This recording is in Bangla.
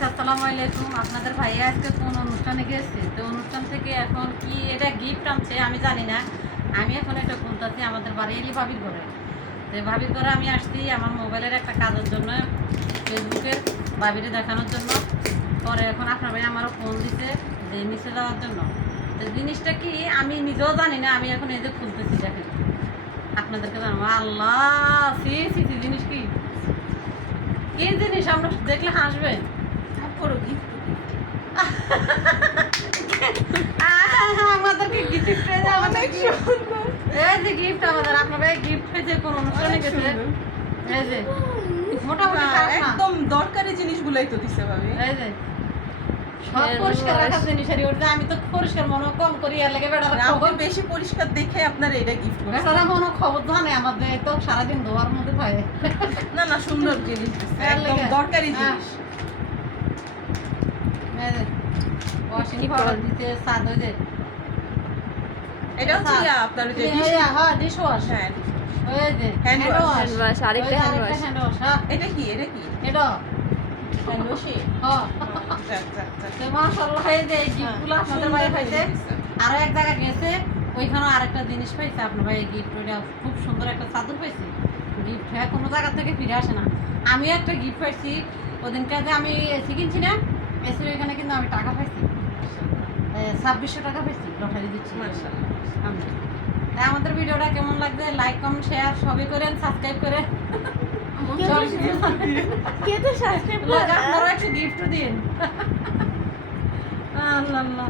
গাইস আসসালামু আলাইকুম। আপনাদের ভাইয়া আজকে কোন অনুষ্ঠানে গেছে, তো অনুষ্ঠান থেকে এখন কি এটা গিফট আনছে আমি জানি না। আমি এখন এটা খুলতেছি আমাদের বাড়ি এলি ভাবির ঘরে। তো ভাবির ঘরে আমি আসছি আমার মোবাইলের একটা কাজের জন্য, ফেসবুকের ভাবিরে দেখানোর জন্য। পরে এখন আপনার ভাই আমারও ফোন দিছে যে নিচে যাওয়ার জন্য। তো জিনিসটা কি আমি নিজেও জানি না, আমি এখন এই যে খুলতেছি দেখেন আপনাদেরকে জানাবো। আল্লাহ সি সি সি জিনিস কি কি জিনিস আমরা দেখলে হাসবেন। তারপরও গিফট আমাদেরকে গিফট অনেক সুন্দর। এই যে গিফট আমাদের আপনারা গিফট পেয়েছে কোন অনুষ্ঠানে গেছে। এই যে মোটামুটি খারাপ না। একদম দরকারি জিনিসগুলাই তো দিছে ভাবি। এই যে সব পরিষ্কার রাখার জিনিস আর ওটা আমি তো পরিষ্কার মনে কম করি আর লাগে বেটারা আপনি খবর বেশি পরিষ্কার দেখে আপনার এটা গিফট করছে। বেটারা মনে খবর জানে আমাদের তো সারাদিন ধোয়ার মধ্যে থাকে। না না, সুন্দর জিনিস দিছে, একদম দরকারি জিনিস। এই যে ওয়াশিং পাউডার দিতে সাদ হয়ে যায়। এটা হচ্ছে আপনার যে হ্যাঁ ডিশ ওয়াশ। হ্যাঁ, ওই যে Hand hand wash, wash hand wash, আরেকটা hand wash। Hand wash. হ্যাঁ এটা কি এটা কি এটা হ্যান্ড ওয়াশে। হ্যাঁ আচ্ছা আচ্ছা আচ্ছা। তো মাশাআল্লাহ এই যে এই গিফটগুলো আপনাদের ভাই পাইছে। আরো এক জায়গায় গেছে ওইখানেও আরেকটা জিনিস পাইছে আপনার ভাই গিফট। ওইটা খুব সুন্দর একটা চাদর পাইছি গিফট। হ্যাঁ কোনো জায়গা থেকে ফিরে আসে না। আমিও একটা গিফট পাইছি ওদিনকে যে আমি এসি কিনছি না, এসির ওইখানে কিন্তু আমি টাকা পাইছি 2600 টাকা পাইছি লটারি দিচ্ছি। মাশাআল্লাহ। আমি তাই আমাদের ভিডিওটা কেমন লাগছে লাইক কমেন্ট শেয়ার সবই করেন, সাবস্ক্রাইব করে কে তো সাবস্ক্রাইব আপনারা একটু গিফট দিন। আল্লাহ আল্লাহ